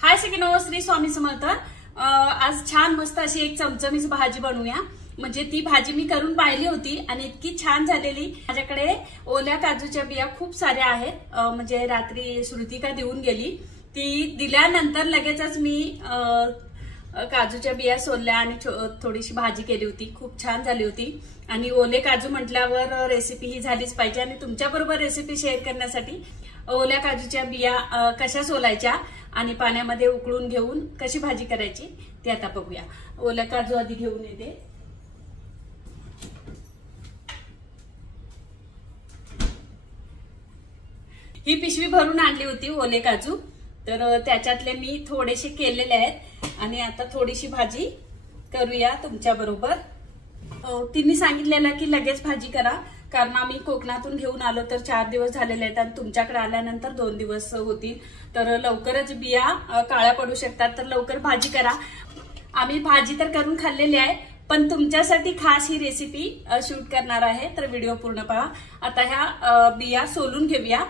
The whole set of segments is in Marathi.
हाय सगळ्यांनो, श्री स्वामी समर्थ। आज छान मस्त अशी एक चमचमीच भाजी बनवूया। म्हणजे ती भाजी मी करून पाहिली होती आणि इतकी छान झालेली। माझ्याकडे ओल्या काजूच्या बिया खूप साऱ्या आहेत। म्हणजे रात्री श्रुतिका देऊन गेली, ती दिल्यानंतर लगेचच मी काजूच्या बिया सोलल्या आणि थोडीशी भाजी केली होती। खूप छान झाली होती आणि ओले काजू म्हटल्यावर रेसिपी ही झालीच पाहिजे आणि तुमच्याबरोबर रेसिपी शेअर करण्यासाठी ओल्या काजूच्या बिया कशा सोलायच्या आणि पाण्यामध्ये उकळून घेऊन कशी भाजी करायची ते आता बघूया। ओल्या काजू आधी घेऊन येते। ही पिशवी भरून आणली होती ओले काजू, तर त्याच्यातले मी थोडेसे केलेले आहेत आणि आता थोडीशी भाजी करूया तुमच्या बरोबर। तिने सांगितलेलं की लगेच भाजी करा, कारण आम्ही कोकणातून घेऊन आलो तर 4 दिवस झालेले आहेत आणि तुमच्याकडे आल्यानंतर 2 दिवस होतील, तर लवकरच बिया काळ्या पडू शकतात, तर लवकर भाजी करा। आम्ही भाजी तर करून खाल्लेली आहे, पण तुमच्यासाठी खास ही रेसिपी शूट करणार आहे, तर व्हिडिओ पूर्ण पहा। आता ह्या बिया सोलून घेऊया।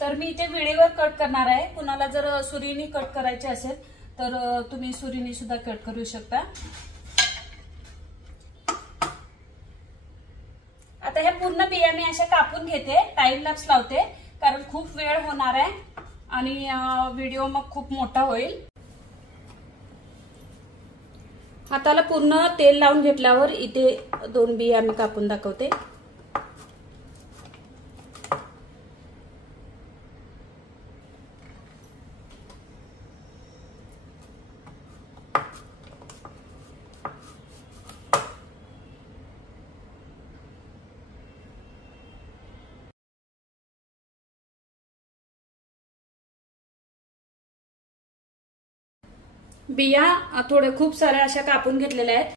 तर मी इथे वेळेवर कट करणार आहे। कुणाला जर सुरीने कट करायचे असेल तर तुम्ही सुरीने सुद्धा कट करू शकता। आता ह्या पूर्ण बिया मी अशा कापून घेते, टाइम लॅप्स लावते, कारण खूप वेळ होणार आहे आणि व्हिडिओ मग खूप मोठा होईल। हाताला पूर्ण तेल लावून घेतल्यावर इथे 2 बिया मी कापून दाखवते। बिया थोडे खूप साऱ्या अशा कापून घेतलेल्या आहेत।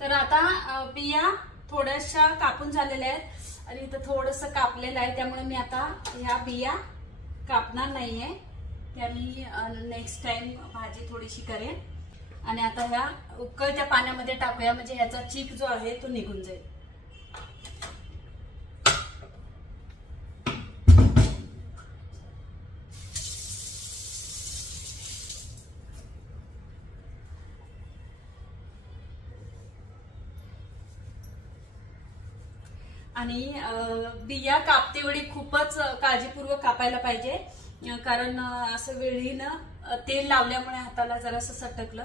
तर आता बिया थोड्याशा कापून झालेल्या आहेत आणि इथं थोडंसं कापलेलं आहे, त्यामुळे मी आता ह्या बिया कापणार नाहीये, त्या मी नेक्स्ट टाइम भाजी थोडीशी करेन। आणि आता ह्या उकळत्या पाण्यामध्ये टाकूया, म्हणजे ह्याचा चीक जो आहे तो निघून जाईल। आणि बिया कापते वेळी खूपच काळजीपूर्वक कापायला पाहिजे, कारण असं वेळीनं तेल लावल्यामुळे हाताला जरासं सटकलं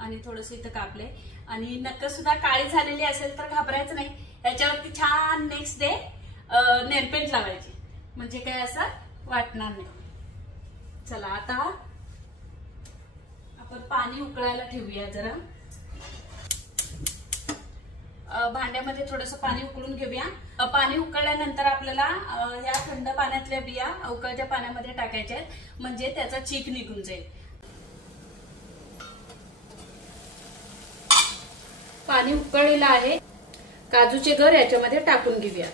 आणि थोडंसं इथं कापले। आणि नख सुद्धा काळी झालेली असेल तर घाबरायचं नाही, याच्यावरती छान नेक्स्ट डे नेलपेंट लावायची, म्हणजे काय असं वाटणार नाही। चला आता आपण पाणी उकळायला ठेवूया जरा। भांड्यामध्ये थोडंसं पाणी उकळून घेऊया। पाणी उकळल्यानंतर आपल्याला ह्या थंड पाण्यातल्या बिया उकळत्या पाण्यामध्ये टाकायच्या आहेत, म्हणजे त्याचा चीक निघून जाईल। पाणी उकळलेलं आहे, काजूचे गर याच्यामध्ये टाकून घेऊया।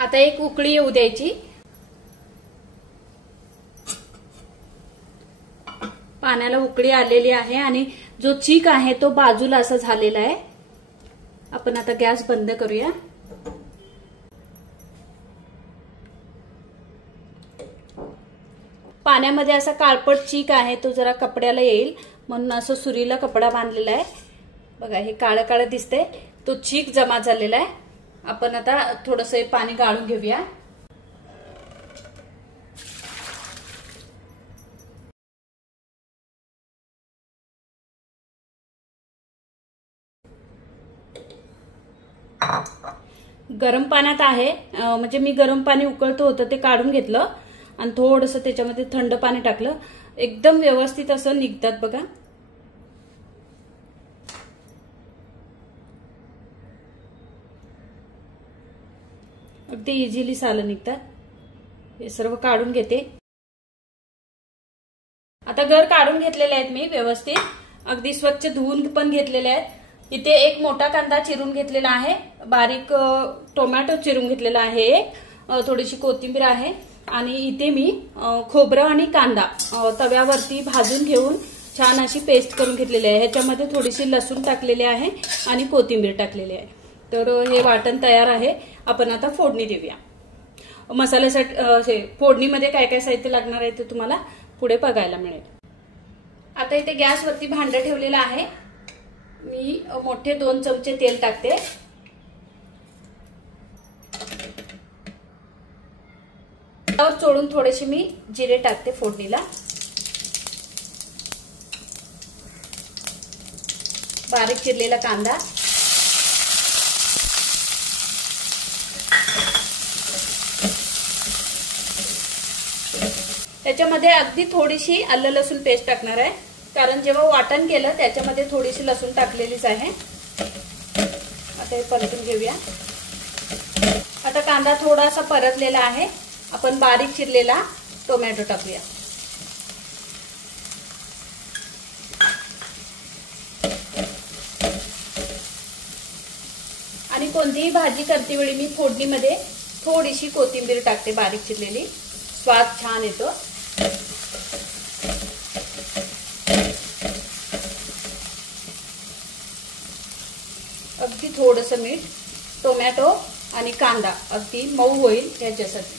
आता एक उकळी येऊ द्यायची। पाण्याला उकळी आलेली आहे आणि जो चीक आहे तो बाजूला असा झालेला आहे। आपण आता गॅस बंद करूया। पाण्यामध्ये असा काळपट चीक आहे, तो जरा कपड्याला येईल म्हणून असं सुरीला कपडा बांधलेला आहे। बघा हे काळं काळं दिसतंय, तो चीक जमा झालेला आहे। आपण आता थोडंसं पाणी गाळून घेऊया। गरम पाण्यात आहे, म्हणजे मी गरम पाणी उकळतो होतं ते काढून घेतलं आणि थोडंसं त्याच्यामध्ये थंड पाणी टाकलं, एकदम व्यवस्थित असं निघतात बघा। अगदी इझिली सालं निघतात। हे सर्व काढून घेते। आता गर काढून घेतलेले आहेत मी व्यवस्थित अगदी स्वच्छ धुवून पण घेतलेले आहेत। इथे एक मोठा कांदा चिरून घेतलेला आहे, बारीक टोमॅटो चिरून घेतलेला आहे, एक थोडीशी कोथिंबीर आहे आणि इथे मी खोबरं आणि कांदा तव्यावरती भाजून घेऊन छान अशी पेस्ट करून घेतलेली आहे। ह्याच्यामध्ये थोडीशी लसूण टाकलेली आहे आणि कोथिंबीर टाकलेली आहे। तर हे वाटण तयार आहे। आपण आता फोडणी देऊया। मसाल्यासाठी फोडणीमध्ये काय काय साहित्य लागणार आहे ते तुम्हाला पुढे बघायला मिळेल। आता इथे गॅसवरती भांडं ठेवलेलं आहे। मी मोठे 2 चमचे तेल टाकते। त्यावर चोळून थोडेसे मी जिरे टाकते फोडणीला। बारीक चिरलेला कांदा, त्याच्यामध्ये अगदी थोडीशी आलं लसूण पेस्ट टाकणार आहे, कारण जेव्हा वाटण केलं त्याच्यामध्ये थोडीशी लसूण टाकलेलीच आहे। आता हे परतून घेऊया। आता कांदा थोडासा परतलेला आहे, आपण बारीक चिरलेला टोमॅटो टाकूया। आणि कोणतीही भाजी करते वेळी मी फोडणीमध्ये थोडीशी कोथिंबीर टाकते बारीक चिरलेली, स्वाद छान येतो। अगदी थोडंसं मीठ, टोमॅटो आणि कांदा अगदी मऊ होईल याच्यासाठी।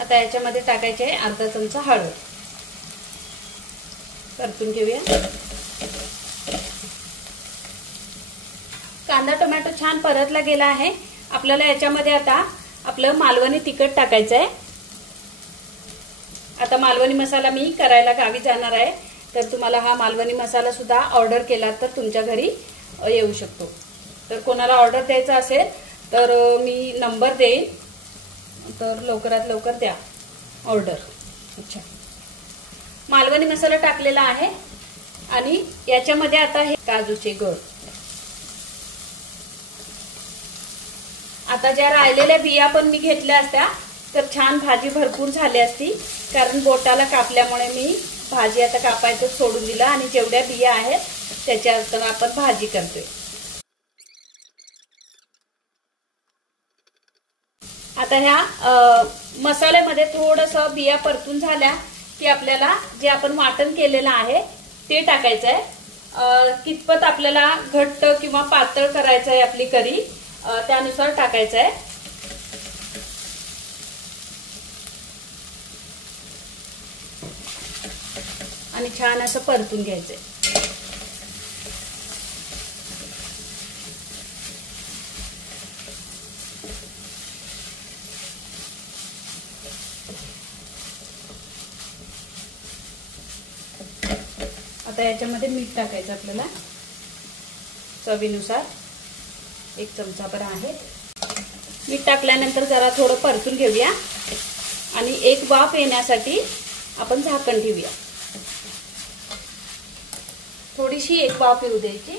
आता याच्यामध्ये टाकायचे आहे अर्धा चमचा हळद, परतून घेऊया। कांदा टोमॅटो छान परतला गेला आहे। आपल्याला याच्यामध्ये आता आपलं मालवणी तिखट टाकायचं आहे। आता मालवणी मसाला मी करायला गावी जाणार आहे, तर तुम्हाला हा मालवणी मसाला सुद्धा ऑर्डर केला तर तुमच्या घरी येऊ शकतो। तर कोणाला ऑर्डर द्यायचा असेल तर मी नंबर देईन, तर लवकरात लवकर द्या ऑर्डर। अच्छा, मालवणी मसाला टाकलेला आहे आणि याच्यामध्ये आता हे काजूचे गर। आता ज्या राहिलेल्या बिया पण मी घेतल्या असत्या तर छान भाजी भरपूर झाली असती, कारण बोटाला कापल्यामुळे मी भाजी आता कापायचं सोडून दिलं आणि जेवढ्या बिया आहेत त्याच्यात आपण भाजी करतोय। आता ह्या मसाल्यामध्ये थोडंसं बिया परतून झाल्या की आपल्याला जे आपण वाटण केलेलं आहे ते टाकायचं आहे। कितपत आपल्याला घट्ट किंवा पातळ करायचं आहे आपली करी त्यानुसार टाकायचं आहे। आणि छान असं परतून घ्यायचंय। आता याच्यामध्ये मीठ टाकायचं आपल्याला चवीनुसार, 1 चमचाभर आहे। मीठ टाकल्यानंतर जरा थोडं परतून घेऊया आणि एक वाफ येण्यासाठी आपण झाकण ठेवूया। थोडीशी एक वाफ येऊ द्यायची।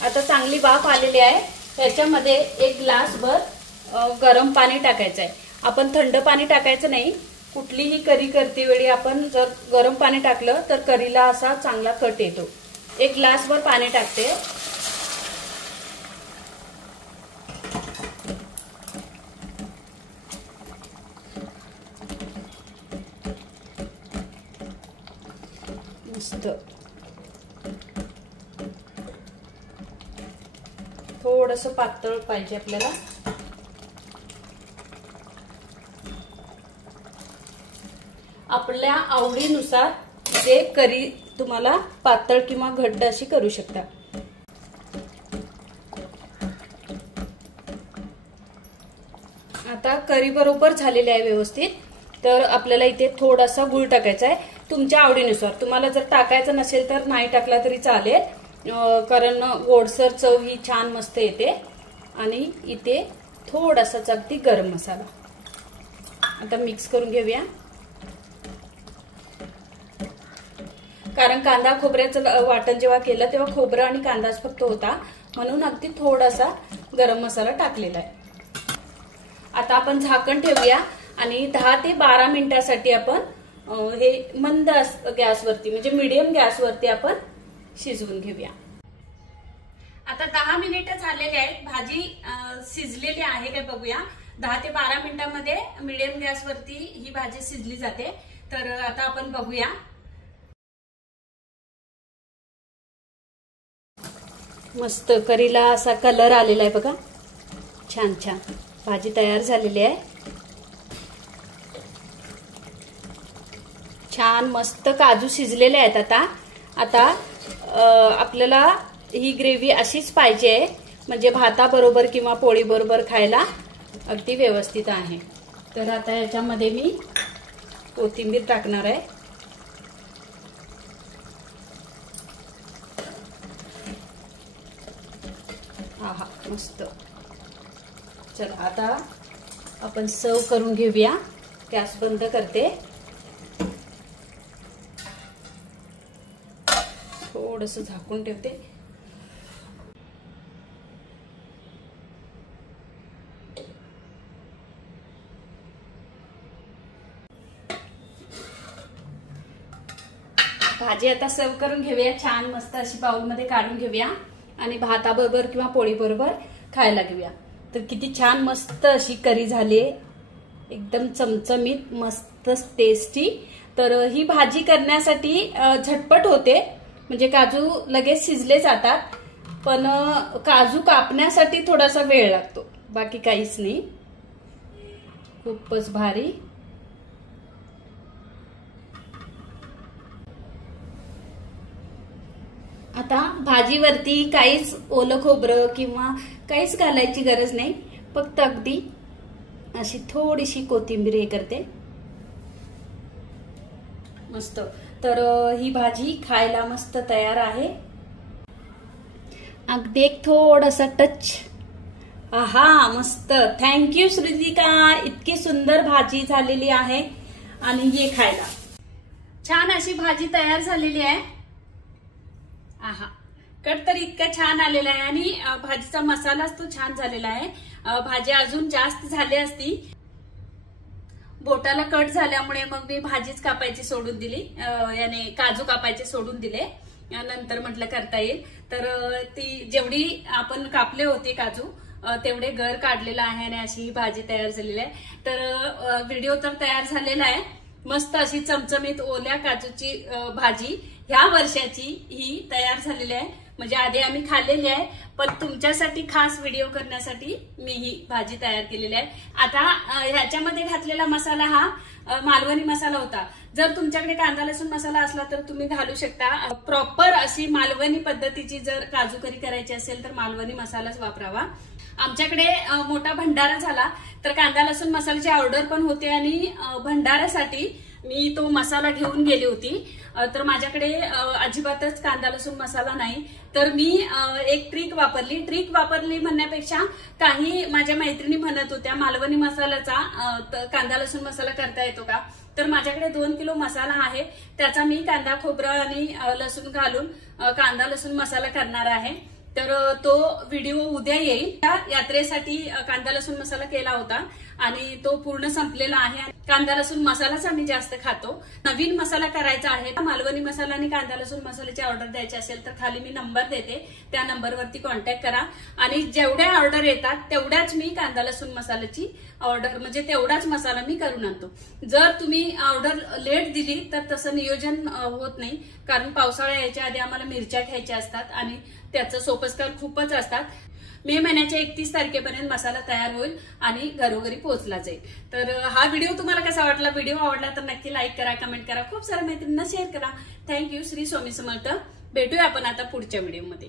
आता चांगली वाफ आलेली आहे। त्याच्यामध्ये 1 ग्लासभर गरम पाणी टाकायचं आहे। आपण थंड पाणी टाकायचं नाही। कुठलीही करी करते वेळी आपण जर गरम पाणी टाकलं तर करीला असा चांगला कट येतो। 1 ग्लासभर पाणी टाकते। मस्त थोडंसं पातळ पाहिजे आपल्याला। आपल्या आवडीनुसार ते करी तुम्हाला पातळ किंवा घट्ट अशी करू शकता। आता करी बरोबर झालेली आहे व्यवस्थित, तर आपल्याला इथे थोडासा गूळ टाकायचा आहे तुमच्या आवडीनुसार। तुम्हाला जर टाकायचं नसेल तर नाही टाकला तरी चालेल, कारण गोडसर चव ही छान मस्त येते। आणि इथे थोडासा अगदी गरम मसाला आता मिक्स करून घेऊया। कारण कांदा खोबऱ्याचं वाटण जेव्हा केलं तेव्हा खोबरं आणि कांदाच फक्त होता, म्हणून अगदी थोडासा गरम मसाला टाकलेला आहे. आता आपण झाकण ठेवूया आणि 10 ते 12 मिनिटांसाठी आपण हे मंद गॅसवरती म्हणजे मीडियम गॅसवरती आपण शिजवून घेऊया. आता 10 मिनिटं झालेली आहेत. भाजी शिजलेली आहे काय बघूया. 10 ते 12 मिनिटांमध्ये मीडियम गॅसवरती ही भाजी शिजली जाते. तर आता आपण बघूया. मस्त करीला असा कलर आलेला आहे बघा. छान छान भाजी तयार झालेली आहे. छान मस्त काजू शिजलेले आहेत. आता आपल्याला ही ग्रेव्ही अशीच पाहिजे, म्हणजे भाताबरोबर किंवा पोळी बरोबर खायला अगदी व्यवस्थित आहे. तर आता याच्यामध्ये मी कोथिंबीर टाकणार आहे. आहा मस्त. चला आता आपण सर्व करून घेऊया. गॅस बंद करते. थोडंसं झाकून ठेवते. भाजी आता सर्व करून घेऊया. छान मस्त अशी बाउलमध्ये काढून घेऊया आणि भाताबरोबर किंवा पोळी बरोबर खायला घेऊया. तर किती छान मस्त अशी करी झाली, एकदम चमचमीत मस्त टेस्टी. तर ही भाजी करण्यासाठी झटपट होते, म्हणजे काजू लगेच शिजले जातात, पण काजू कापण्यासाठी थोडासा वेळ लागतो, बाकी काहीच नाही. खूपच भारी. आता भाजीवरती काहीच ओलं खोबरं किंवा काहीच घालायची गरज नाही, फक्त अगदी अशी थोडीशी कोथिंबीर हे करते. मस्त. तर ही भाजी खायला मस्त तयार आहे. अगदी एक थोडासा टच. आहा मस्त. थँक्यू श्रुतिका. इतकी सुंदर भाजी झालेली आहे आणि ये खायला. छान अशी भाजी तयार झालेली आहे. आहा कट तर इतका छान आलेला आहे आणि भाजीचा मसालाच तो छान झालेला आहे. भाजी अजून जास्त झाली असती. बोटाला कट झाल्यामुळे मग मी भाजीच कापायची सोडून दिली, याने काजू कापायचे सोडून दिले. नंतर म्हटलं करता येईल. तर ती जेवढी आपण कापले होते काजू तेवढे घर काढलेलं आहे आणि अशी ही भाजी तयार झालेली आहे. तर व्हिडिओ तर तयार झालेला आहे. मस्त अशी चमचमीत ओल्या काजूची भाजी ह्या वर्षाची ही तयार झालेली आहे. म्हणजे आधी आम्ही खाल्लेली आहे, पण तुमच्यासाठी खास व्हिडिओ करण्यासाठी मी ही भाजी तयार केलेली आहे. आता ह्याच्यामध्ये घातलेला मसाला हा मालवणी मसाला होता. जर तुमच्याकडे कांदा लसूण मसाला असला तर तुम्ही घालू शकता. प्रॉपर अशी मालवणी पद्धतीची जर काजू करी करायची असेल तर मालवणी मसालाच वापरावा. आमच्याकडे मोठा भंडारा झाला तर कांदा लसूण मसाल्याची ऑर्डर पण होते आणि भंडाऱ्यासाठी मी तो मसाला घेऊन गेली होती. तर माझ्याकडे अजिबातच कांदा लसूण मसाला नाही, तर मी एक ट्रिक वापरली म्हणण्यापेक्षा काही माझ्या मैत्रिणी म्हणत होत्या मालवणी मसाल्याचा कांदा लसूण मसाला करता येतो का. तर माझ्याकडे 2 किलो मसाला आहे, त्याचा मी कांदा खोबरं आणि लसूण घालून कांदा लसूण मसाला करणार आहे. तर तो व्हिडिओ उद्या येईल. त्या यात्रेसाठी कांदा लसूण मसाला केला होता आणि तो पूर्ण संपलेला आहे. कांदा लसूण मसालाच आम्ही जास्त खातो. नवीन मसाला करायचा आहे, मालवणी मसाला आणि कांदा लसूण मसाल्याची ऑर्डर द्यायची असेल तर खाली मी नंबर देते, त्या नंबरवरती कॉन्टॅक्ट करा आणि जेवढ्या ऑर्डर येतात तेवढ्याच मी कांदा लसूण मसाल्याची ऑर्डर म्हणजे तेवढाच मसाला मी करून आणतो. जर तुम्ही ऑर्डर लेट दिली तर तसं नियोजन होत नाही, कारण पावसाळा यायच्या आधी आम्हाला मिरच्या घ्यायच्या असतात आणि त्याचं सोपस्कार खूपच असतात. मे महिन्याच्या 31 तारखेपर्यंत मसाला तयार होईल आणि घरोघरी पोहोचला जाईल. तर हा व्हिडिओ तुम्हाला कसा वाटला. व्हिडिओ आवडला तर नक्की लाईक करा, कमेंट करा, खूप साऱ्या मैत्रिणींना शेअर करा. थँक्यू. श्री स्वामी समर्थ. भेटूया आपण आता पुढच्या व्हिडिओमध्ये.